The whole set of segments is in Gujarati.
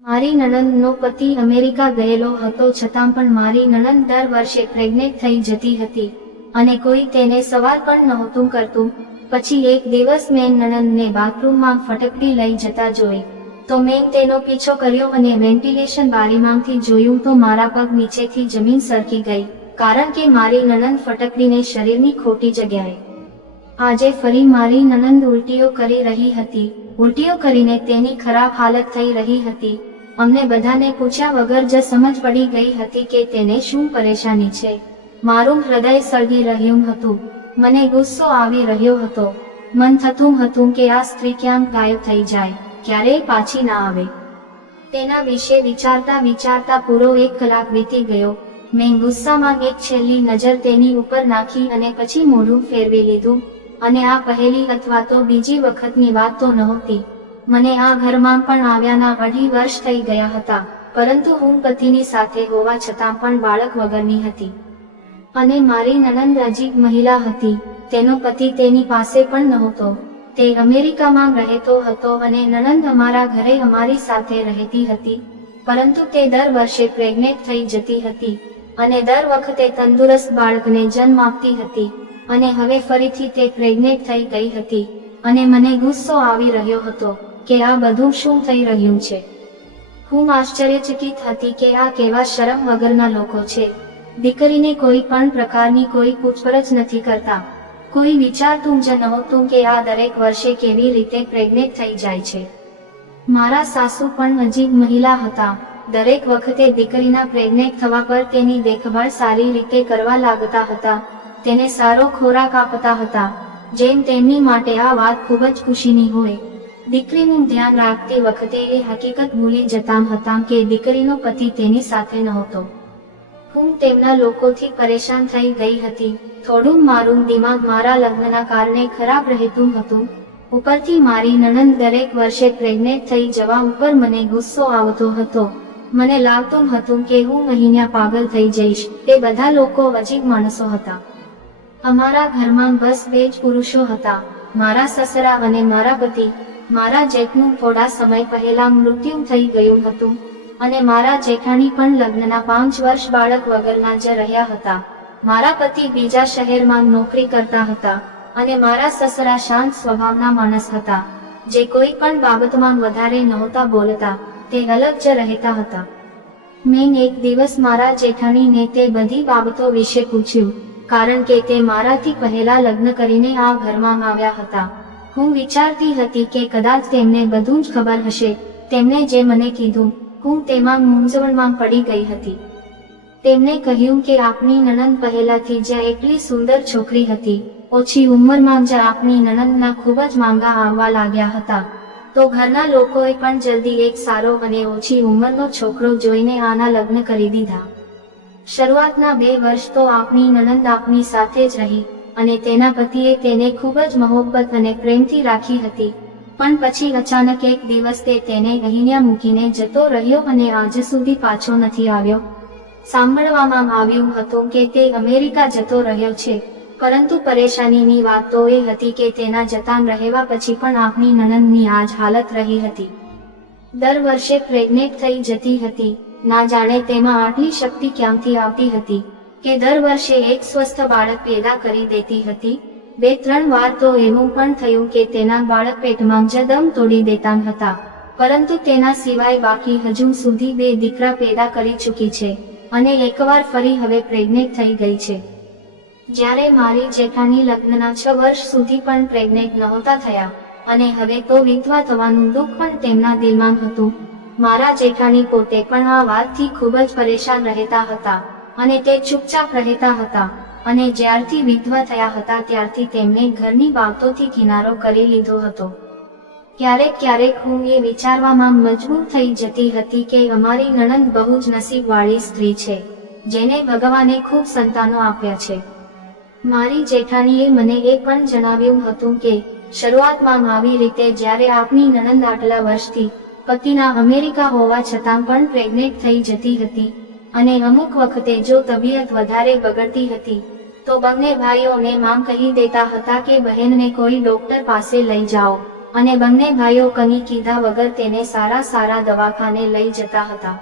મારી નણંદનો પતિ અમેરિકા ગયેલો હતો, છતાં પણ મારી નણંદ દર વર્ષે પ્રેગ્નેન્ટ થઈ જતી હતી અને કોઈ તેને સવાલ પણ નહોતું કરતું. પછી એક દિવસ મેં નણંદને બાથરૂમમાં ફટકડી લઈ જતા જોઈ તો મેં તેનો પીછો કર્યો અને વેન્ટિલેશન બારીમાંથી જોયું તો મારા પગ નીચેથી જમીન સરકી ગઈ, કારણ કે મારી નણંદ ફટકડીને શરીરની ખોટી જગ્યાએ. આજે ફરી મારી નણંદ ઉલટીઓ કરી રહી હતી. ઉલટીઓ કરીને તેની ખરાબ હાલત થઈ રહી હતી. અમને બધાને પૂછ્યા વગર જ સમજ પડી ગઈ હતી કે તેને શું પરેશાની છે. મારું હૃદય સળગી રહ્યું હતું. મને ગુસ્સો આવી રહ્યો હતો. મન થતું હતું કે આ સ્ત્રી ક્યાંક ગાયબ થઈ જાય, ક્યારેય પાછી ના આવે. તેના વિશે વિચારતા વિચારતા પૂરો 1 કલાક વીતી ગયો. મેં ગુસ્સામાં એક છેલ્લી નજર તેની ઉપર નાખી અને પછી મોઢું ફેરવી લીધું. અને આ પહેલી અથવા તો બીજી વખતની વાત તો નહોતી. મને આ ઘરમાં પણ આવ્યાના 2.5 વર્ષ થઈ ગયા હતા, પરંતુ હું પતિની સાથે હોવા છતાં પણ બાળક વગરની હતી. અને મારી નણંદ અજીબ મહિલા હતી. તેનો પતિ તેની પાસે પણ નહોતો. તે અમેરિકામાં રહેતો હતો અને નણંદ અમારા ઘરે અમારી સાથે રહેતી હતી. પરંતુ તે દર વર્ષે પ્રેગ્નેન્ટ થઈ જતી હતી અને દર વખતે તંદુરસ્ત બાળકને જન્મ આપતી હતી. અને હવે ફરીથી તે પ્રેગ્નેન્ટ થઈ ગઈ હતી અને મને ગુસ્સો આવી રહ્યો હતો કે આ બધું શું થઈ રહ્યું છે. હું આશ્ચર્યચકિત હતી કે આ કેવા શરમ વગરના લોકો છે. દીકરીને કોઈ પણ પ્રકારની કોઈ પૂછપરછ નથી કરતા. કોઈ વિચારતું જ નહોતું કે આ દરેક વર્ષે કેવી રીતે પ્રેગ્નેન્ટ થઈ જાય છે. મારા સાસુ પણ અજીબ મહિલા હતા. દરેક વખતે દીકરીના પ્રેગ્નેન્ટ થવા પર તેની દેખભાળ સારી રીતે કરવા લાગતા હતા. તેને સારો ખોરાક આપતા હતા, જેમ તેમની માટે આ વાત ખૂબ જ ખુશીની હોય. દીકરીનું ધ્યાન રાખતી વખતે એ હકીકત ભૂલી જતા હતા કે દીકરીનો પતિ તેની સાથે નહોતો. હું તેમના લોકોથી પરેશાન થઈ ગઈ હતી. થોડું મારું દિમાગ મારા લગ્નના કારણે ખરાબ રહેતું હતું. ઉપરથી મારી નણંદ દરેક વર્ષે પ્રેગ્નેન્ટ થઈ જવા ઉપર મને ગુસ્સો આવતો હતો. મને લાગતું હતું કે હું અહીંયા પાગલ થઈ જઈશ. એ બધા લોકો અજીબ માણસો હતા. અમારા ઘરમાં બસ 2 જ પુરુષો હતા, મારા સસરા અને મારા પતિ. મારા જેઠનું થોડા સમય પહેલા મૃત્યુ થઈ ગયું હતું અને મારા જેઠાણી પણ લગ્નના 5 વર્ષ બાળક વગરના જ રહ્યા હતા. મારા પતિ બીજા શહેરમાં નોકરી કરતા હતા અને મારા સસરા શાંત સ્વભાવના માણસ હતા, જે કોઈ પણ બાબતમાં વધારે નહોતા બોલતા. તે અલગ જ રહેતા હતા. મેં એક દિવસ મારા જેઠાણીને તે બધી બાબતો વિશે પૂછ્યું, કારણ કે તે મારાથી પહેલા લગ્ન કરીને આ ઘરમાં આવ્યા હતા. હું વિચારતી હતી કે કદાચ તેમને બધું જ ખબર હશે. તેમણે જે મને કીધું, હું તેમાં મૂંઝવણમાં પડી ગઈ હતી. તેમણે કહ્યું કે આપની નણંદ પહેલાથી જ એટલી સુંદર છોકરી હતી. ઓછી ઉંમરમાં જ આપની નણંદના ખૂબ જ માંગા આવવા લાગ્યા હતા. તો ઘરના લોકોએ પણ જલ્દી એક સારો અને ઓછી ઉંમરનો છોકરો જોઈને આના લગ્ન કરી દીધા. શરૂઆતના 2 વર્ષ તો આપની નણંદ આપની સાથે જ રહી અને તેના પતિએ તેને ખૂબ જ મહોબ્બત અને પ્રેમથી રાખી હતી. પણ પછી અચાનક એક દિવસ તે તેને અહીંયા મૂકીને જતો રહ્યો અને આજ સુધી પાછો નથી આવ્યો. સાંભળવામાં આવ્યું હતું કે તે અમેરિકા જતો રહ્યો છે, પરંતુ પરેશાનીની વાત તો એ હતી કે તેના જતા રહેવા પછી પણ આપની નણંદની આ જ હાલત રહી હતી. દર વર્ષે પ્રેગ્નેન્ટ થઈ જતી હતી. ના જાણે તેમાં આટલી શક્તિ ક્યાંથી આવતી હતી કે દર વર્ષે એક સ્વસ્થ બાળક પેદા કરી દેતી હતી. 2-3 વાર તો એવું પણ થયું કે તેના બાળક પેટમાં જ દમ તોડી દેતા હતા. પરંતુ તેના સિવાય બાકી હજુ સુધી 2 દીકરા પેદા કરી ચૂકી છે અને એકવાર ફરી હવે પ્રેગ્નેન્ટ થઈ ગઈ છે. જ્યારે મારી જેઠાણી લગ્નના 6 વર્ષ સુધી પણ પ્રેગ્નેન્ટ નહોતા થયા અને હવે તો વિધવા થવાનું દુઃખ પણ તેમના દિલમાં હતું. મારા જેઠાણી પોતે પણ આ વાતથી ખૂબ જ પરેશાન રહેતા હતા અને તે ચૂપચાપ રહેતા હતા. અને જ્યારથી વિધવા થયા હતા ત્યારથી તેમણે ઘરની બાબતોથી કિનારો કરી લીધો હતો. ક્યારેક હું એ વિચારવામાં મજબૂર થઈ જતી હતી કે અમારી નણંદ બહુ જ નસીબવાળી સ્ત્રી છે, જેને ભગવાને ખૂબ સંતાનો આપ્યા છે. મારી જેઠાણીએ મને એ પણ જણાવ્યું હતું કે શરૂઆતમાં આવી રીતે જ્યારે આપની નણંદ આટલા વર્ષથી પતિના અમેરિકા હોવા છતાં પણ પ્રેગ્નેન્ટ થઈ જતી હતી અને અમુક વખતે જો તબિયત વધારે બગડતી હતી તો બંને ભાઈઓને મામ કહી દેતા હતા કે બહેનને કોઈ ડોક્ટર પાસે લઈ જાઓ અને બંને ભાઈઓ કની કીધા વગર તેને સારા સારા દવાખાને લઈ જતા હતા.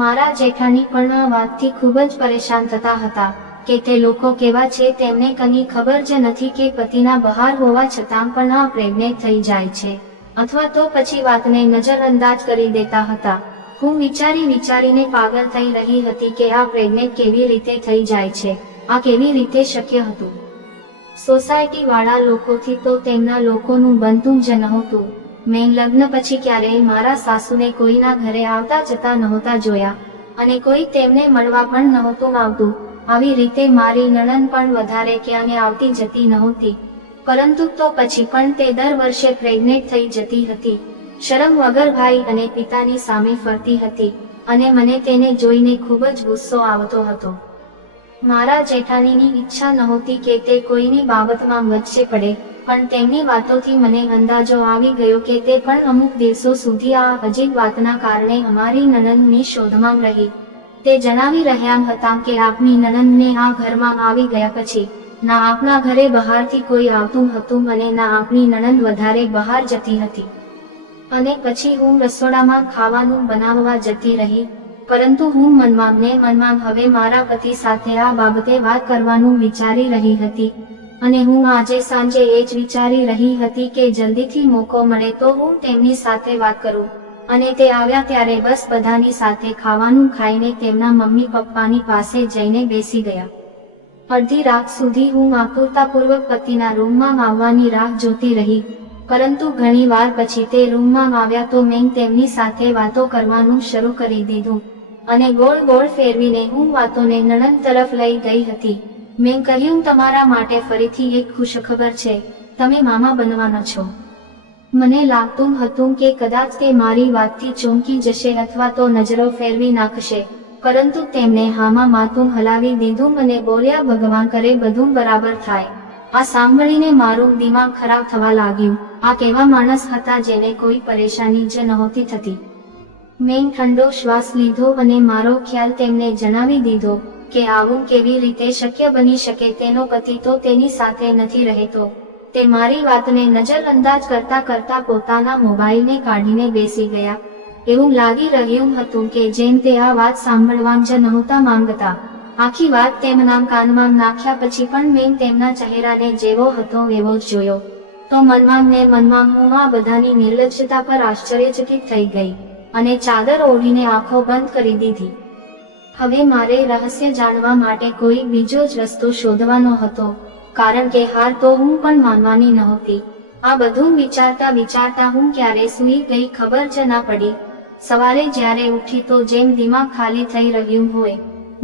મારા જેઠાણી પણ આ વાતથી ખૂબ જ પરેશાન થતા હતા કે તે લોકો કેવા છે, તેમને કની ખબર જ નથી કે પતિના બહાર હોવા છતાં પણ આ પ્રેગ્નેન્ટ થઈ જાય છે, અથવા તો પછી વાતને નજરઅંદાજ કરી દેતા હતા. હું વિચારીને પાગલ થઈ રહી હતી કે આ પ્રેગ્નેન્ટ કેવી રીતે થઈ જાય છે, આ કેવી રીતે શક્ય હતું. સોસાયટી વાળા લોકોથી તો તેમના લોકોનું બનતું જ નહોતું. મેં લગ્ન પછી ક્યારેય મારા સાસુને કોઈના ઘરે આવતા જતા નહોતા જોયા, અને કોઈ તેમને મળવા પણ નહોતું આવતું. આવી રીતે મારી નણંદ પણ વધારે ક્યાંય આવતી જતી નહોતી, પરંતુ તો પછી પણ તે દર વર્ષે પ્રેગ્નેન્ટ થઈ જતી હતી. શરમ વગર ભાઈ અને પિતાની સામે ફરતી હતી, અને મને તેને જોઈને ખૂબ જ ગુસ્સો આવતો હતો. મારા જેઠાણીની ઈચ્છા નહોતી કે તે કોઈની બાબતમાં વચ્ચે પડે, પણ તેમની વાતોથી મને અંદાજો આવી ગયો કે તે પણ અમુક દિવસો સુધી આ અજીબ વાતના કારણે અમારી નણંદની શોધમાં રહી. તે જણાવી રહ્યા હતા કે આપની નણંદને આ ઘરમાં આવી ગયા પછી ના આપના ઘરે બહારથી કોઈ આવતું હતું અને ના આપની નણંદ વધારે બહાર જતી હતી. અને પછી હું રસોડામાં ખાવાનું બનાવવા જતી રહી, પરંતુ હું મનમાં હવે મારા પતિ સાથે આ બાબતે વાત કરવાનું વિચારી રહી હતી. અને હું આજે સાંજે એ જ વિચારી રહી હતી કે જલ્દીથી મોકો મળે તો હું તેમની સાથે વાત કરું. અને તે આવ્યા ત્યારે બસ બધાની સાથે ખાવાનું ખાઈને તેમના મમ્મી પપ્પાની પાસે જઈને બેસી ગયા. અડધી રાત સુધી હું આતુરતાપૂર્વક પતિના રૂમમાં આવવાની રાહ જોતી રહી, પરંતુ ઘણી વાર પછી તે રૂમમાં આવ્યા તો મેં તેમની સાથે વાતો કરવાનું શરૂ કરી દીધું, અને ગોળ ગોળ ફેરવીને હું વાતોને નણંદ તરફ લઈ ગઈ હતી. મેં કહ્યું, તમારા માટે ફરીથી એક ખુશખબર છે, તમે મામા બનવાના છો. મને લાગતું હતું કે કદાચ તે મારી વાતથી ચોંકી જશે અથવા તો નજરો ફેરવી નાખશે, પરંતુ તેમણે હામાં માથું હલાવી દીધું અને બોલ્યા, ભગવાન કરે બધું બરાબર થાય. આ સાંભળીને મારું દિમાગ ખરાબ થવા લાગ્યું. આ કેવા માણસ હતા જેને કોઈ પરેશાની જ નહોતી થતી. મેં ઠંડો શ્વાસ લીધો અને મારો ખ્યાલ તેમને જણાવી દીધો કે આવું કેવી રીતે શક્ય બની શકે. તેનો પતિ તો તેની સાથે નથી રહેતો. તે મારી વાતને નજરઅંદાજ કરતા કરતા પોતાના મોબાઈલને કાઢીને બેસી ગયા. એવું લાગી રહ્યું હતું કે જેમ તે આ વાત સાંભળવા જ નહોતા માંગતા. આખી વાત તેમના કાનમાં નાખ્યા પછી પણ મેં તેમના ચહેરાને જેવો હતો એવો જ જોયો, તો મનમાં હું આ બધાની નિર્લજ્જતા પર આશ્ચર્યચકિત થઈ ગઈ, અને ચાદર ઓઢીને આંખો બંધ કરી દીધી. હવે મારે રહસ્ય જાણવા માટે કોઈ બીજો જ રસ્તો શોધવાનો હતો, કારણ કે હાર તો હું પણ માનવાની નહોતી. આ બધું વિચારતા હું ક્યારે સૂઈ ગઈ ખબર જ ના પડી. સવારે જ્યારે ઉઠી તો જેમ દિમાગ ખાલી થઈ રહ્યું હોય,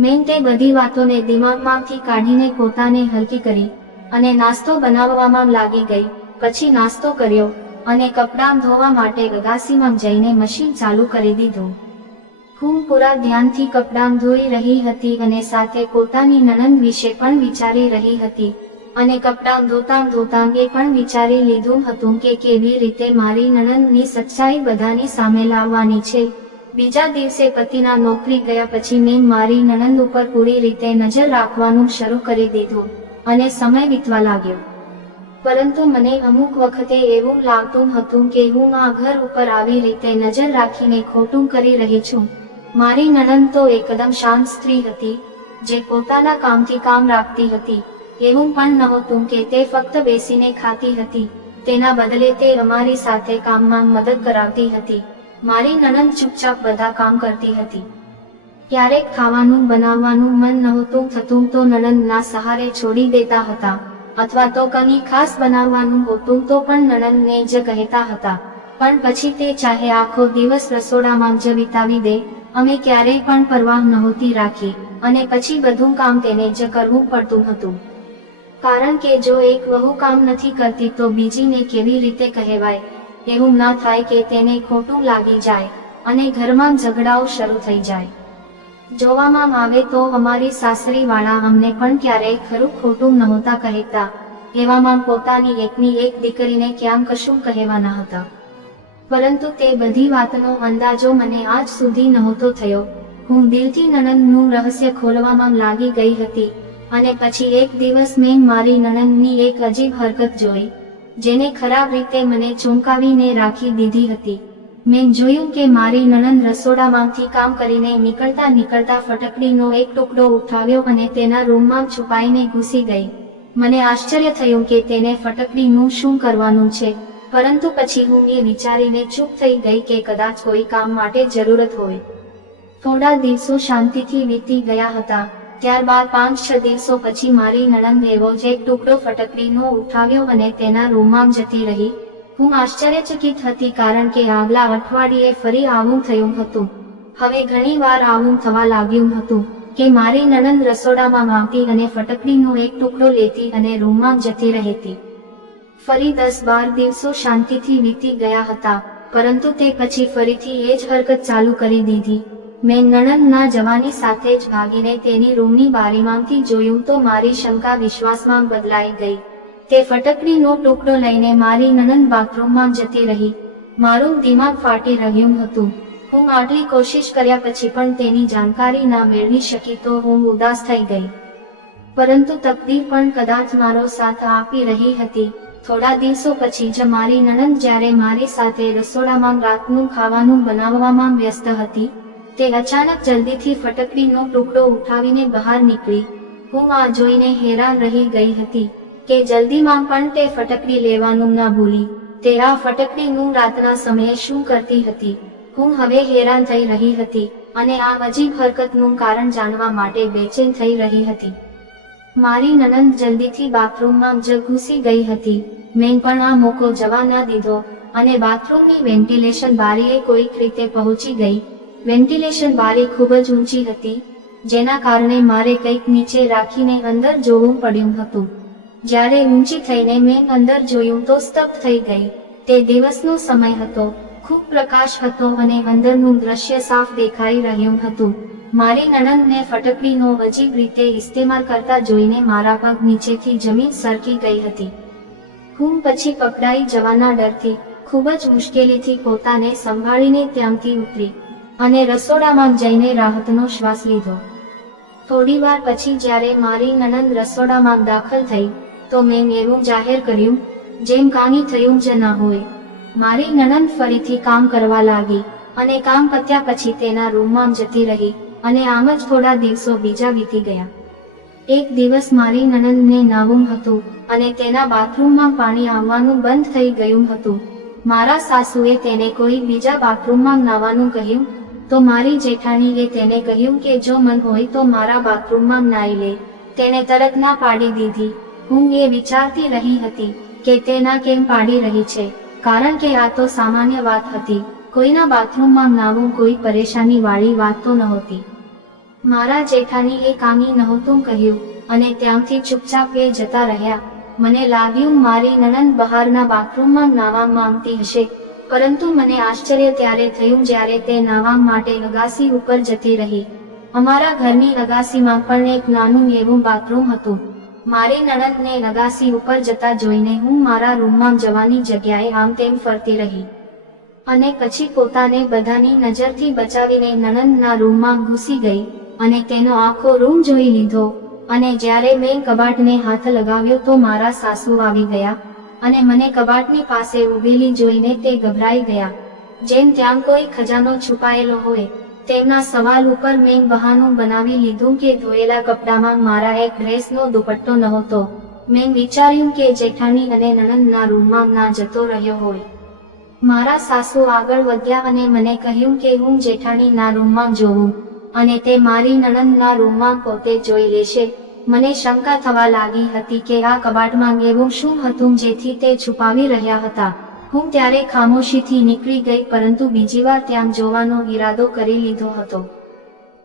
મેં તે બધી વાતોને દિમાગમાંથી કાઢીને પોતાને હલકી કરી, અને નાસ્તો બનાવવામાં લાગી ગઈ. પછી નાસ્તો કર્યો, અને કપડાં ધોવા માટે અગાસીમાં જઈને મશીન ચાલુ કરી દીધું. હું પૂરા ધ્યાનથી કપડાં ધોઈ રહી હતી અને સાથે પોતાની નણંદ વિશે પણ વિચારી રહી હતી, અને કપડાં ધોતાં એ પણ વિચારી લીધું હતું કે કેવી રીતે મારી નણંદની સચ્ચાઈ બધાની સામે લાવવાની છે. બીજા દિવસે પતિના નોકરી ગયા પછી મેં મારી નણંદ ઉપર પૂરી રીતે નજર રાખવાનું શરૂ કરી દીધું, અને સમય વીતવા લાગ્યો. પરંતુ મને અમુક વખતે એવું લાગતું હતું કે હું આ ઘર ઉપર આવી રીતે નજર રાખીને ખોટું કરી રહી છું. મારી નણંદ તો એકદમ શાંત સ્ત્રી હતી, જે પોતાના કામથી કામ રાખતી હતી. એવું પણ નહોતું કે તે ફક્ત બેસીને ખાતી હતી, તેના બદલે તે અમારી સાથે કામમાં મદદ કરાવતી હતી. મારી નણંદ ચૂપચાપ બધા કામ કરતી હતી. ક્યારેક ખાવાનું બનાવવાનું મન નહોતું થતું તો નણંદના સહારે છોડી દેતા હતા, અથવા તો કંઈ ખાસ બનાવવાનું હોતું તો પણ નણંદને જ કહેતા હતા. પણ પછી તે ચાહે આખો દિવસ રસોડામાં જ વિતાવી દે, અમે ક્યારેય પણ પરવાહ નહોતી રાખી, અને પછી બધું કામ તેને જ કરવું પડતું હતું. કારણ કે જો એક વહુ કામ નથી કરતી તો બીજીને કેવી રીતે કહેવાય. એવું ના થાય કે તેને ખોટું લાગી જાય, અને ઘરમાં ઝઘડાઓ શરૂ થઈ જાય. જોવામાં આવે તો અમારી સાસરી વાળા અમને પણ ક્યારેય ખરું ખોટું નહોતા કહેતા. એવામાં પોતાની એકની એક દીકરીને ક્યાં કશું કહેવાના હતા. પરંતુ તે બધી વાતનો અંદાજો મને આજ સુધી નહોતો થયો. હું દિલથી નણંદનું રહસ્ય ખોલવામાં લાગી ગઈ હતી, અને પછી એક દિવસ મેં મારી નણંદની એક અજીબ હરકત જોઈ, જેને ખરાબ રીતે મને ચોંકાવીને રાખી દીધી હતી. મેં જોયું કે મારી નણંદ રસોડામાંથી કામ કરીને નીકળતા નીકળતા ફટકડીનો એક ટુકડો ઉઠાવ્યો અને તેના રૂમમાં છુપાઈને ઘૂસી ગઈ. મને આશ્ચર્ય થયું કે તેને ફટકડીનું શું કરવાનું છે, પરંતુ પછી હું એ વિચારીને ચૂપ થઈ ગઈ કે કદાચ કોઈ કામ માટે જરૂરત હોય. થોડા દિવસો શાંતિથી વીતી ગયા હતા. ત્યારબાદ 5-6 દિવસો પછી મારી નણંદ એવો જ એક ટુકડો ફટકડીનો ઉઠાવ્યો અને તેના રૂમમાં જતી રહી. હું આશ્ચર્યચકિત હતી કારણ કે આગલા અઠવાડિયે ફરી આવું થયું હતું. હવે ઘણીવાર આવું થવા લાગ્યું હતું કે મારી નણંદ રસોડામાં આવતી અને ફટકડીનો એક ટુકડો લેતી અને રૂમમાં જતી રહેતી. ફરી 10-12 દિવસો શાંતિથી વીતી ગયા હતા, પરંતુ તે પછી ફરીથી એ જ હરકત ચાલુ કરી દીધી. મેં નણંદના જવાની સાથે જ ભાગીને તેની રૂમની બારીમાંથી જોયું તો મારી શંકા વિશ્વાસમાં બદલાઈ ગઈ. તે ફટકડીનો ટુકડો લઈને મારી નણંદ બાથરૂમમાં જતી રહી. મારું દિમાગ ફાટી રહ્યું હતું. હું આટલી કોશિશ કર્યા પછી પણ તેની જાણકારી ના મેળવી શકી તો હું ઉદાસ થઈ ગઈ. પરંતુ તકદીર પણ કદાચ મારો સાથ આપી રહી હતી. થોડા દિવસો પછી જ મારી નણંદ જ્યારે મારી સાથે રસોડામાં રાતનું ખાવાનું બનાવવામાં વ્યસ્ત હતી, તે અચાનક જલ્દીથી ફટકડીનો ટુકડો ઉઠાવીને બહાર નીકળી. હું આ જોઈને હેરાન રહી ગઈ હતી કે જલ્દીમાં પણ તે ફટકડી લેવાનું ના ભૂલી. તે આ ફટકડીનું રાતના સમયે શું કરતી હતી? હું હવે હેરાન થઈ રહી હતી અને આ અજીબ હરકતનું કારણ જાણવા માટે બેચેન થઈ રહી હતી. મારી નણંદ જલ્દીથી બાથરૂમમાં જ ઘૂસી ગઈ હતી. મેં પણ આ મોકો જવા ન દીધો અને બાથરૂમની વેન્ટિલેશન બારીએ કોઈક રીતે પહોંચી ગઈ. વેન્ટિલેશન બારી ખૂબ જ ઊંચી હતી, જેના કારણે મારે કંઈક નીચે રાખીને અંદર જોવું પડ્યું હતું. જ્યારે ઊંચી થઈને મેં અંદર જોયું તો સ્તબ્ધ થઈ ગઈ. તે દિવસનો સમય હતો, ખૂબ પ્રકાશ હતો અને અંદરનું દ્રશ્ય સાફ દેખાઈ રહ્યું હતું. મારી નણંદને ફટકડીનો અજીબ રીતે ઇસ્તેમાલ કરતા જોઈને મારા પગ નીચેથી જમીન સરકી ગઈ હતી. હું પછી પકડાઈ જવાના ડરથી ખૂબ જ મુશ્કેલીથી પોતાને સંભાળીને ત્યાંથી ઉતરી અને રસોડામાં જઈને રાહતનો શ્વાસ લીધો. થોડીવાર પછી જ્યારે મારી નણંદ રસોડામાં દાખલ થઈ તો મેં એવું જાહેર કર્યું જેમ કાંઈ થયું જ ન હોય. મારી નણંદ ફરીથી કામ કરવા લાગી અને કામ પત્યા પછી તેના રૂમમાં જતી રહી અને આમ જ થોડા દિવસો બીજા વીતી ગયા. એક દિવસ મારી નણંદને નાવું હતું અને તેના બાથરૂમમાં પાણી આવવાનું બંધ થઈ ગયું હતું. મારા સાસુએ તેને કોઈ બીજા બાથરૂમમાં નાવાનું કહ્યું તો મારી જેઠાણીએ તેને કહ્યું કે જો મન હોય તો મારા બાથરૂમમાં નાઈ લે. તેને તરત ના પાડી દીધી. હું એ વિચારતી રહી હતી કે તે ના કેમ પાડી રહી છે, કારણ કે આ તો સામાન્ય વાત હતી. કોઈના બાથરૂમમાં નાવું કોઈ પરેશાની વાળી વાત તો નહોતી. મારા જેઠાણીએ કાંઈ નહોતું કહ્યું અને ત્યાંથી ચૂપચાપ એ જતા રહ્યા. મને લાગ્યું મારી નણંદ બહારના બાથરૂમમાં નાવા માંગતી હશે, પરંતુ મને આશ્ચર્ય ત્યારે થયું જ્યારે તે નાવા માટે અગાસી ઉપર જતી રહી. અમારા ઘરની અગાસીમાં પણ એક નાનું એવું બાથરૂમ હતું. મારી નણંદને અગાસી ઉપર જતા જોઈને હું મારા રૂમમાં જવાની જગ્યાએ આમ તેમ ફરતી રહી અને પછી પોતાને બધાની નજરથી બચાવીને નણંદના રૂમમાં ઘૂસી ગઈ અને તેનો આખો રૂમ જોઈ લીધો. અને જ્યારે મેં કબાટને હાથ લગાવ્યો તો મારા સાસુ આવી ગયા અને મને કબાટની પાસે ઊભેલી જોઈને તે ગભરાઈ ગયા, જેમ ત્યાં કોઈ ખજાનો છુપાયેલો હોય. તેમના સવાલ ઉપર મેં બહાનું બનાવી લીધું કે ધોયેલા કપડામાં મારા એક ડ્રેસનો દુપટ્ટો નહોતો. મેં વિચાર્યું કે જેઠાણી અને નણંદના રૂમમાં ના જતો રહ્યો હોય. મારા સાસુ આગળ વધ્યા અને મને કહ્યું કે હું જેઠાણીના રૂમમાં જોઉં અને તે મારી નણંદના રૂમમાં પોતે જોઈ લેશે. મને શંકા થવા લાગી હતી કે આ કબાટમાં એવું શું હતું જેથી તે છુપાવી રહ્યા હતા. હું ત્યારે ખામોશીથી નીકળી ગઈ, પરંતુ બીજી વાર ત્યાં જોવાનો ઈરાદો કરી લીધો હતો.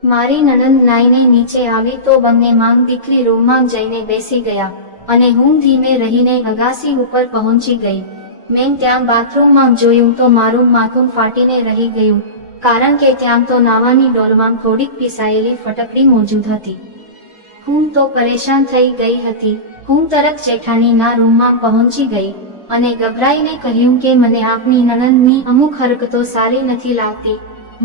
મારી નણંદ નાઈને નીચે આવી તો બંને માંગ દીકરી રૂમમાં જઈને બેસી ગયા અને હું ધીમે રહીને અગાસી ઉપર પહોંચી ગઈ. મેં ત્યાં બાથરૂમમાં જોયું તો મારું માથું ફાટીને રહી ગયું, કારણ કે ત્યાં તો નાવાની ડોલમાં થોડીક પીસાયેલી ફટકડી મોજૂદ હતી. હું તો પરેશાન થઈ ગઈ હતી. હું તરત જેઠાણીના રૂમમાં પહોંચી ગઈ અને ગભરાઈને કહ્યું કે મને આપની નણંદની અમુક હરકતો સારી નથી લાગતી.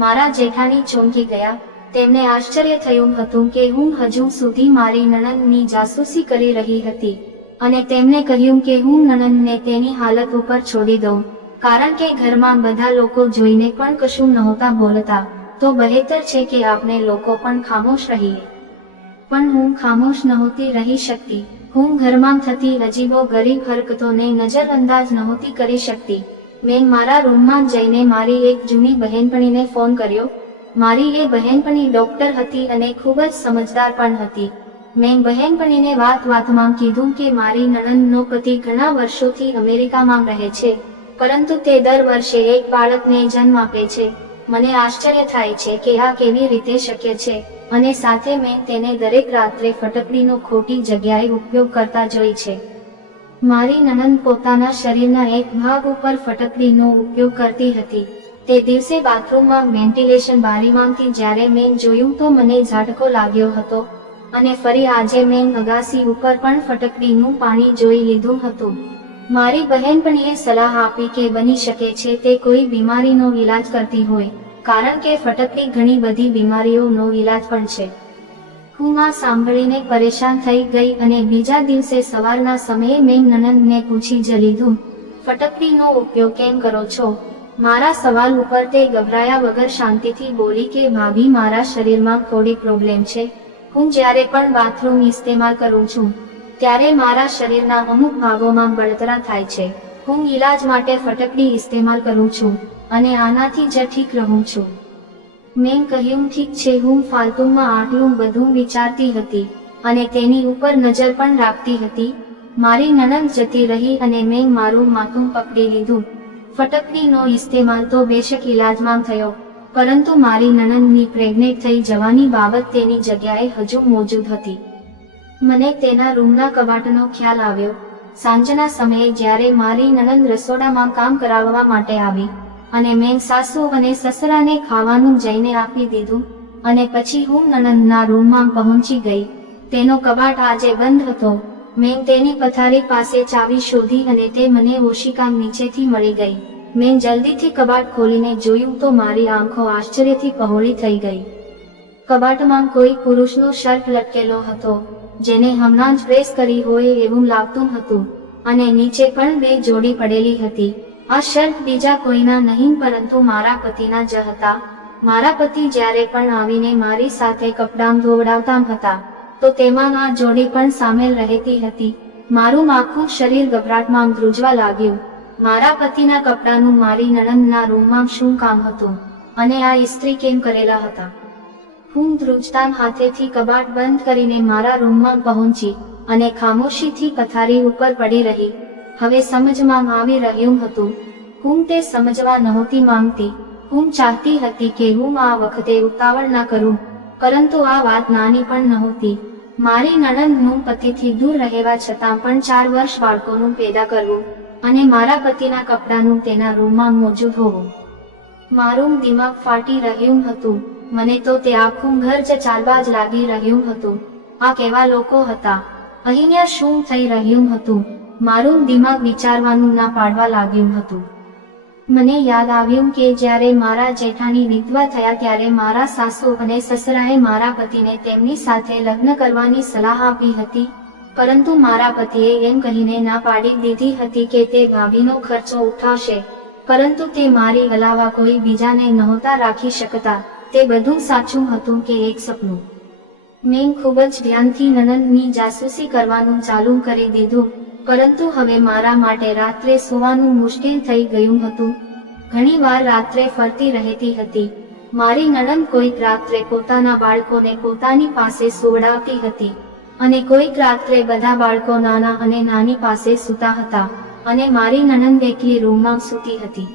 મારા જેઠાણી ચોંકી ગયા. તેમને આશ્ચર્ય થયું હતું કે હું હજુ સુધી મારી નણંદની જાસૂસી કરી રહી હતી. અને તેમને કહ્યું કે હું નણંદને તેની હાલત ઉપર છોડી દઉં, કારણ કે ઘરમાં બધા લોકો જોઈને પણ કશું નહોતા બોલતા, તો બહેતર છે કે આપણે લોકો પણ ખામોશ રહીએ. પણ હું ખામોશ નહોતી રહી શકતી. હું ઘરમાં થતી અજીબો ગરીબ હરકતોને નજરઅંદાજ નહોતી કરી શકતી. મેં મારા રૂમમાં જઈને મારી એક જૂની બહેનપણીને ફોન કર્યો. મારી એ બહેનપણી ડોક્ટર હતી અને ખૂબ જ સમજદાર પણ હતી. મેં બહેનપણીને વાતમાં કીધું કે મારી નણંદનો પતિ ઘણા વર્ષોથી અમેરિકામાં રહે છે, પરંતુ તે દર વર્ષે એક બાળકને જન્મ આપે છે. મને આશ્ચર્ય થાય છે કે આ કેવી રીતે શક્ય છે, અને સાથે મેં તેને દરેક રાત્રે ફટકડીનો ખોટી જગ્યાએ ઉપયોગ કરતા જોઈ છે. મારી નણંદ પોતાના શરીરના એક ભાગ ઉપર ફટકડીનો ઉપયોગ કરતી હતી. તે દિવસે બાથરૂમમાં વેન્ટિલેશન બારીમાંથી જ્યારે મેં જોયું તો મને ઝાટકો લાગ્યો હતો, અને ફરી આજે મેં અગાસી ઉપર પણ ફટકડીનું પાણી જોઈ લીધું હતું. મારી બહેનપણીએ સલાહ આપી કે બની શકે છે તે કોઈ બીમારીનો ઈલાજ કરતી હોય, કારણ કે ફટકડી ઘણી બધી બીમારીઓનો ઈલાજ પણ છે. હું આ સાંભળીને પરેશાન થઈ ગઈ અને બીજા દિવસે સવારના સમયે મેં નણંદને પૂછી જ લીધું, ફટકડીનો ઉપયોગ કેમ કરો છો? મારા સવાલ ઉપર તે ગભરાયા વગર શાંતિથી બોલી કે ભાભી, મારા શરીરમાં થોડી પ્રોબ્લેમ છે. હું જ્યારે પણ બાથરૂમ ઇસ્તેમાલ કરું છું ત્યારે મારા શરીરના અમુક ભાગોમાં બળતરા થાય છે. હું ઈલાજ માટે ફટકડી ઇસ્તેમાલ કરું છું અને આનાથી જ ઠીક રહું છું. મેં કહ્યું ઠીક છે. હું ફાલતુમાં આટલું બધું વિચારતી હતી અને તેની ઉપર નજર પણ રાખતી હતી. મારી નણંદ જતી રહી અને મેં મારું માથું પકડી લીધું. ફટકડીનો ઇસ્તેમાલ તો બેશક ઈલાજમાં થયો, પરંતુ મારી નણંદની પ્રેગ્નેન્ટ થઈ જવાની બાબત તેની જગ્યાએ હજુ મોજૂદ હતી. મને તેના રૂમના કબાટનો ખ્યાલ આવ્યો. સાંજના સમયે જ્યારે મારી નણંદ રસોડામાં કામ કરાવવા માટે આવી અને મેં સાસુ અને સસરાને ખાવાનું જઈને આપી દીધું, અને પછી હું નણંદના રૂમમાં પહોંચી ગઈ. તેનો કબાટ આજે બંધ હતો. મેં તેની પથારી પાસે ચાવી શોધી અને તે મને ઓશિકા નીચેથી મળી ગઈ. મેં જલ્દીથી કબાટ ખોલીને જોયું તો મારી આંખો આશ્ચર્યથી પહોળી થઈ ગઈ. કબાટમાં કોઈ પુરુષનો શર્ટ લટકેલો હતો, જેને હમણાં જ પ્રેસ કરી હોય એવું લાગતું હતું, અને નીચે પણ બે જોડી પડેલી હતી. આ શર્ટ બીજા કોઈના નહીં પરંતુ મારા પતિના જ હતા. મારા પતિ જ્યારે પણ આવીને મારી સાથે કપડાં ધોવડાવતા હતા તો તેમાં આ જોડી પણ સામેલ રહેતી હતી. મારું આખું શરીર ગભરાટમાં ધ્રુજવા લાગ્યું. મારા પતિના કપડાનું મારી નણંદના રૂમમાં શું કામ હતું, અને આ ઇસ્ત્રી કેમ કરેલા હતા? હું ધ્રુજતા હાથેથી કબાટ બંધ કરીને મારા રૂમમાં પહોંચી અને ખામોશીથી પથારી ઉપર પડી રહી. હવે સમજમાં આવી રહ્યું હતું. હું તે સમજવા નહોતી માંગતી. હું ચાહતી હતી કે હું આ વખતે ઉતાવળ ના કરું, પરંતુ આ વાત નાની પણ નહોતી. મારી નણંદનું પતિથી દૂર રહેવા છતાં પણ 4 વર્ષ બાળકોનું પેદા કરવું, અને મારા પતિના કપડાનું તેના રૂમમાં મોજૂદ હોવું. મારું દિમાગ ફાટી રહ્યું હતું. મને તો તે આખું ઘર જ ચાલબાજ લાગી રહ્યું હતું. આ કેવા લોકો હતા? અહીંયા શું થઈ રહ્યું હતું? મારું દિમાગ વિચારવાનું ના પાડવા લાગ્યું હતું. મને યાદ આવ્યું કે જ્યારે મારા જેઠાણી વિધવા થયા ત્યારે મારા સાસુ અને સસરાએ મારા પતિને તેમની સાથે લગ્ન કરવાની સલાહ આપી હતી, પરંતુ મારા પતિએ એમ કહીને ના પાડી દીધી હતી કે તે ભાભીનો ખર્ચો ઉઠાવશે, પરંતુ તે મારી અલાવા કોઈ બીજાને નહોતા રાખી શકતા. તે બધું સાચું હતું કે એક સપનું? મેં ખૂબ જ ધ્યાનથી નણંદની જાસૂસી કરવાનું ચાલુ કરી દીધું, પરંતુ હવે મારા માટે રાત્રે સૂવાનું મુશ્કેલ થઈ ગયું હતું. ઘણીવાર રાત્રે ફરતી રહેતી હતી. મારી નણંદ કોઈક રાત્રે પોતાના બાળકોને પોતાની પાસે સુવડાવતી હતી, અને કોઈક રાત્રે બધા બાળકો નાના અને નાની પાસે સૂતા હતા, અને મારી નણંદ એકલી રૂમમાં સૂતી હતી.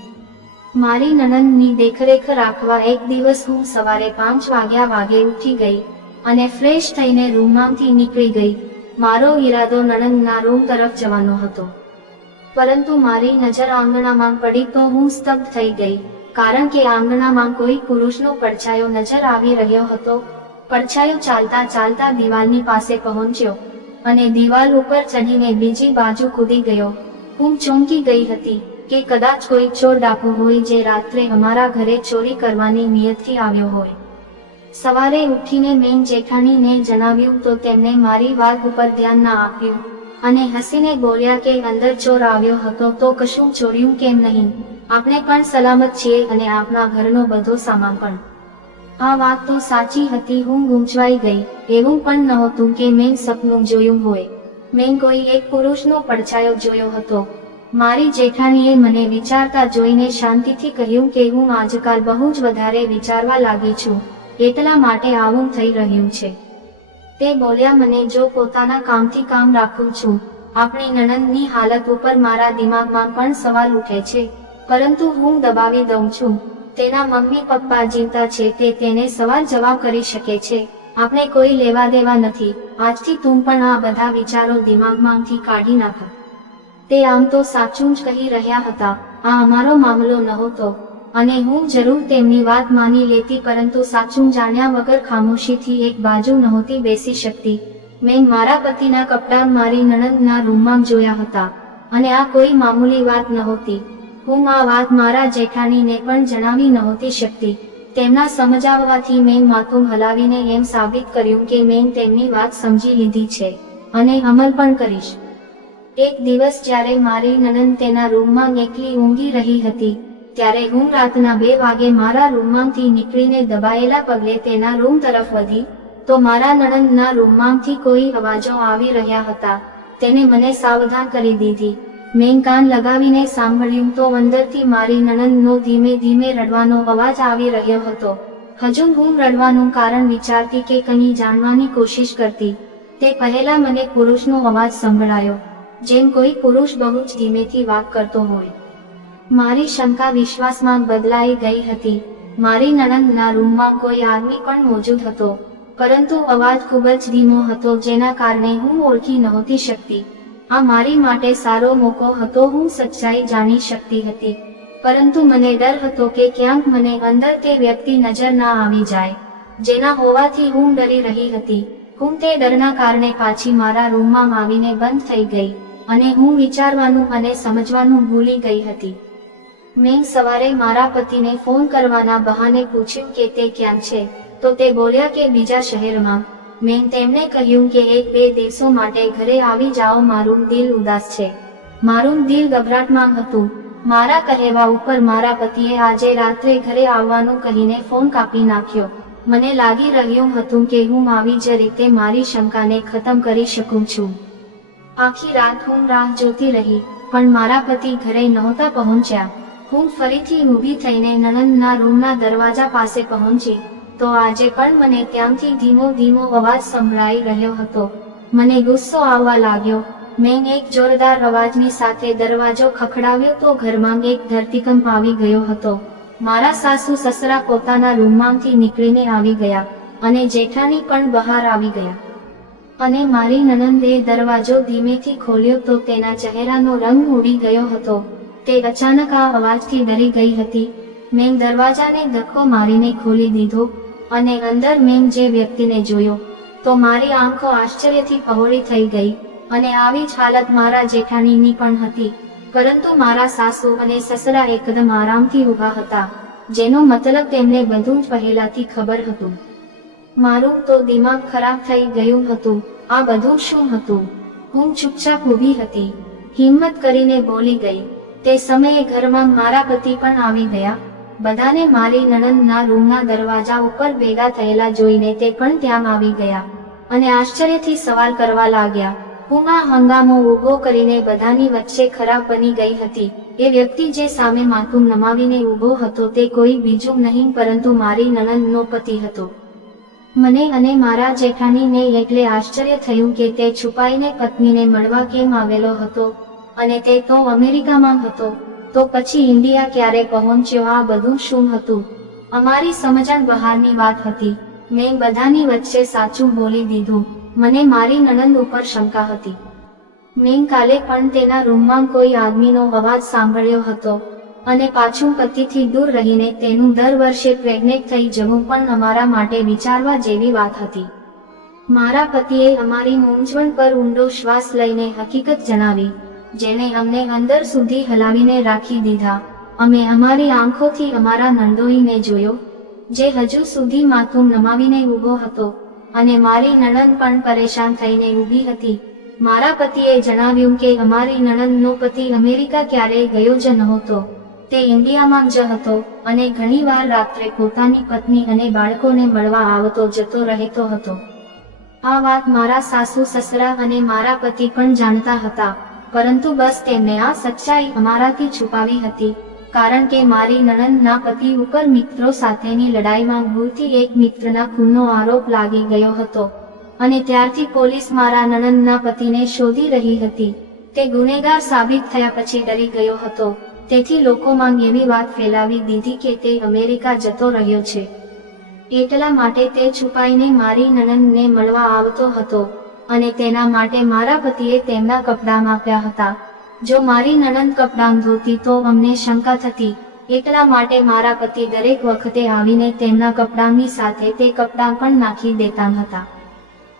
મારી નણંદની દેખરેખ રાખવા એક દિવસ હું સવારે 5 વાગે ઉઠી ગઈ અને ફ્રેશ થઈને રૂમમાંથી નીકળી ગઈ. મારો ઈરાદો નણંદના રૂમ તરફ જવાનો હતો, પરંતુ મારી નજર આંગણામાં પડી તો હું સ્તબ્ધ થઈ ગઈ, કારણ કે આંગણામાં કોઈ પુરુષનો પડછાયો નજર આવી રહ્યો હતો. પડછાયો ચાલતા ચાલતા દિવાલની પાસે પહોંચ્યો અને દિવાલ ઉપર ચઢીને બીજી બાજુ કૂદી ગયો. હું ચોંકી ગઈ હતી કે કદાચ કોઈ ચોર ડાકુ હોય જે રાત્રે અમારા ઘરે ચોરી કરવાની નિયતથી આવ્યો હોય. સવારે ઉઠીને મેં જેઠાણીને જણાવ્યું તો તેમણે મારી વાત ઉપર ધ્યાન ના આપ્યું અને હસીને બોલ્યા કે અંદર ચોર આવ્યો હતો તો કશું ચોર્યું કેમ નહીં? આપણે પણ સલામત છીએ અને આપણા ઘરનો બધો સામાન પણ. આ વાત તો સાચી હતી. હું ગૂંચવાઈ ગઈ. એવું પણ નહોતું કે મેં સપનું જોયું હોય. મેં કોઈ એક પુરુષનો પડછાયો જોયો હતો. મારી જેઠાણીએ મને વિચારતા જોઈને શાંતિથી કહ્યું કે હું આજકાલ બહુ જ વધારે વિચારવા લાગી છું, એટલા માટે આવું થઈ રહ્યું છે. તે બોલ્યા, મને જો પોતાના કામથી કામ રાખું છું. આપણી નણંદની હાલત ઉપર મારા દિમાગમાં પણ સવાલ ઉઠે છે, પરંતુ હું દબાવી દઉં છું. તેના મમ્મી પપ્પા જીવતા છે, તે તેને સવાલ જવાબ કરી શકે છે. આપણે કોઈ લેવા દેવા નથી. આજથી તું પણ આ બધા વિચારો દિમાગમાંથી કાઢી નાખ. તે આમ તો સાચું જ કહી રહ્યા હતા. આ અમારો મામલો નહોતો અને હું જરૂર તેમની વાત માની લેતી, પરંતુ સાચું જાણ્યા વગર ખામોશીથી એક બાજુ નહોતી બેસી શકતી. મેં મારા પતિના કપડાં મારી નણંદના રૂમમાં જોયા હતા અને આ કોઈ મામૂલી વાત નહોતી. હું આ વાત મારા જેઠાણીને પણ જણાવી નહોતી શકતી. તેમના સમજાવવાથી મેં માથું હલાવીને એમ સાબિત કર્યું કે મેં તેમની વાત સમજી લીધી છે અને અમલ પણ કરીશ. એક દિવસ જ્યારે મારી નણંદ તેના રૂમમાં એકલી ઊંઘી રહી હતી, ત્યારે હું રાતના 2 વાગે મારા રૂમમાંથી નીકળીને દબાયેલા પગલે તેના રૂમ તરફ વધી, તો મારા નણંદના રૂમમાંથી કોઈ અવાજો આવી રહ્યા હતા. તેને મને સાવધાન કરી દીધી. મેં કાન લગાવીને સાંભળ્યું તો અંદરથી મારી નણંદનો ધીમે ધીમે રડવાનો અવાજ આવી રહ્યો હતો. હજુ હું રડવાનું કારણ વિચારતી કે કંઈ જાણવાની કોશિશ કરતી, તે પહેલા મને પુરુષનો અવાજ સંભળાયો, જેમ કોઈ પુરુષ બહુ જ ધીમેથી વાત કરતો હોય. મારી શંકા વિશ્વાસમાં બદલાઈ ગઈ હતી. મારી નણંદના રૂમમાં કોઈ આદમી પણ મોજૂદ હતો, પરંતુ અવાજ ખૂબ જ ધીમો હતો, જેના કારણે હું ઓળખી નહોતી શકતી. આ મારી માટે સારો મોકો હતો. હું સચ્ચાઈ જાણી શકતી હતી, પરંતુ મને ડર હતો કે ક્યાંક મને અંદર તે વ્યક્તિ નજર ના આવી જાય, જેના હોવાથી હું ડરી રહી હતી. હું તે ડરના કારણે પાછી મારા રૂમમાં આવીને બંધ થઈ ગઈ અને હું વિચારવાનું અને સમજવાનું ભૂલી ગઈ હતી. મેં સવારે મારા પતિને ફોન કરવાના બહાને પૂછ્યું કે તે ક્યાં છે, તો તે બોલ્યા કે બીજા શહેરમાં. મેં તેમને કહ્યું કે 1-2 દિવસો માટે ઘરે આવી જાઓ, મારું દિલ ઉદાસ છે. મારું દિલ ગભરાટમાં હતું. મારા કહેવા ઉપર મારા પતિએ આજે રાત્રે ઘરે આવવાનું કહીને ફોન કાપી નાખ્યો. મને લાગી રહ્યું હતું કે હું આવી જ રીતે મારી શંકાને ખતમ કરી શકું છું. આખી રાત હું રાહ જોતી રહી, પણ મારા પતિ ઘરે નહોતા પહોંચ્યા. હું ફરીથી ઊભી થઈને નણંદના રૂમના દરવાજા પાસે પહોંચી, તો આજે પણ મને ત્યાંથી ધીમો ધીમો અવાજ સંભળાઈ રહ્યો હતો. મને ગુસ્સો આવવા લાગ્યો. મેં એક જોરદાર અવાજની સાથે દરવાજો ખખડાવ્યો તો ઘરમાં એક ધરતીકંપ આવી ગયો હતો. મારા સાસુ સસરા પોતાના રૂમમાંથી નીકળીને આવી ગયા અને જેઠાણી પણ બહાર આવી ગયા. અને મારી નણંદે દરવાજો ધીમેથી ખોલ્યો તો તેના ચહેરાનો રંગ ઉડી ગયો હતો. તે અચાનક આ અવાજથી ડરી ગઈ હતી. મેં દરવાજાને ધક્કો મારીને ખોલી દીધો અને અંદર મેં જે વ્યક્તિને જોયો, તો મારી આંખો આશ્ચર્યથી પહોળી થઈ ગઈ. અને આવી જ હાલત મારા જેઠાણીની પણ હતી, પરંતુ મારા સાસુ અને સસરા એકદમ આરામથી ઊભા હતા, જેનો મતલબ તેમને બધું જ પહેલાથી ખબર હતું. મારું તો દિમાગ ખરાબ થઈ ગયું હતું. આ બધું શું હતું? હું ચૂપચાપ ઊભી હતી. હિંમત કરીને બોલી ગઈ. તે સમયે ઘરમાં મારા પતિ પણ આવી ગયા. બધાને મારી નણંદના રૂમના દરવાજા ઉપર ભેગા થયેલા જોઈને તે પણ ત્યાં આવી ગયા અને આશ્ચર્યથી સવાલ કરવા લાગ્યા. હું આ હંગામો ઊભો કરીને બધાની વચ્ચે ખરાબ બની ગઈ હતી. એ વ્યક્તિ જે સામે માથું નમાવીને ઊભો હતો તે કોઈ બીજું નહીં પરંતુ મારી નણંદનો પતિ હતો. મને અને મારા જેઠાણીને એટલે આશ્ચર્ય થયું કે તે છુપાઈને પત્નીને મળવા કેમ આવેલો હતો, અને તે તો અમેરિકામાં હતો. તો પછી ઇન્ડિયા ક્યારે પહોંચ્યો? આ બધું શું હતું? અમારી સમજણ બહારની વાત હતી. મેં બધાની વચ્ચે સાચું બોલી દીધું. મને મારી નણંદ ઉપર શંકા હતી. મેં કાલે પણ તેના રૂમમાં કોઈ આદમીનો અવાજ સાંભળ્યો હતો અને પાછું પતિથી દૂર રહીને તેનું દર વર્ષે પ્રેગ્નેન્ટ થઈ જવું પણ અમારા માટે વિચારવા જેવી વાત હતી. મારા પતિએ અમારી મૂંઝવણ પર ઊંડો શ્વાસ લઈને હકીકત જણાવી, જેને અમને અંદર સુધી હલાવીને રાખી દીધા. અમે અમારી આંખોથી અમારા નણંદોઈને જોયો, જે હજુ સુધી માથું નમાવીને ઊભો હતો, અને મારી નણંદ પણ પરેશાન થઈને ઊભી હતી. મારા પતિએ જણાવ્યું કે અમારી નણંદનો પતિ અમેરિકા ક્યારેય ગયો જ નહોતો, તે ઇન્ડિયામાં જ હતો અને ઘણીવાર રાત્રે પોતાની પત્ની અને બાળકોને મળવા આવતો જતો રહેતો હતો. આ વાત મારા સાસુ સસરા અને મારા પતિ પણ જાણતા હતા, પરંતુ બસ તેમણે આ સચ્ચાઈ અમારાથી છુપાવી હતી, કારણ કે મારી નણંદના પતિ ઉપર મિત્રો સાથેની લડાઈમાં ભૂલથી એક મિત્રના ખૂનનો આરોપ લાગી ગયો હતો અને ત્યારથી પોલીસ મારા નણંદના પતિને શોધી રહી હતી. તે ગુનેગાર સાબિત થયા પછી ડરી ગયો હતો, તેથી લોકોમાં એવી વાત ફેલાવી દીધી કે તે અમેરિકા જતો રહ્યો છે. એટલા માટે તે છુપાઈને મારી નણંદને મળવા આવતો હતો અને તેના માટે મારા પતિએ તેમના કપડાં માપ્યા હતા. જો મારી નણંદ કપડાં ધોતી તો અમને શંકા થતી, એટલા માટે મારા પતિ દરેક વખતે આવીને તેમના કપડાંની સાથે તે કપડાં પણ નાખી દેતા હતા.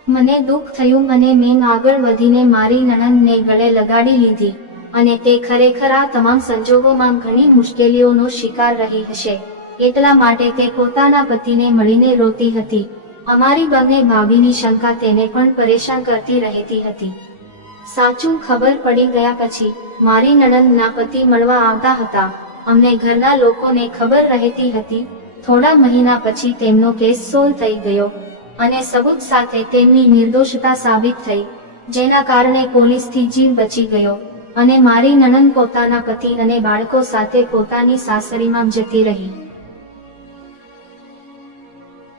મને દુઃખ થયું અને મેં આગળ વધીને મારી નણંદને ગળે લગાડી લીધી અને તે ખરેખર આ તમામ સંજોગોમાં ઘણી મુશ્કેલીઓનો શિકાર રહી હશે, એટલા માટે તે પોતાના પતિને મળીને રોતી હતી. અમારી બંને ભાભીની શંકા તેને પણ પરેશાન કરતી રહેતી હતી. સાચું ખબર પડી ગયા પછી મારી નણંદના પતિ મળવા આવતા હતા. અમને ઘરના લોકોને ખબર રહેતી હતી. થોડા મહિના પછી તેમનો કેસ સોલ્વ થઈ ગયો અને સબૂત સાથે તેમની નિર્દોષતા સાબિત થઈ, જેના કારણે પોલીસથી જીવ બચી ગયો અને મારી નણંદ પોતાના પતિ અને બાળકો સાથે પોતાની સાસરીમાં જતી રહી.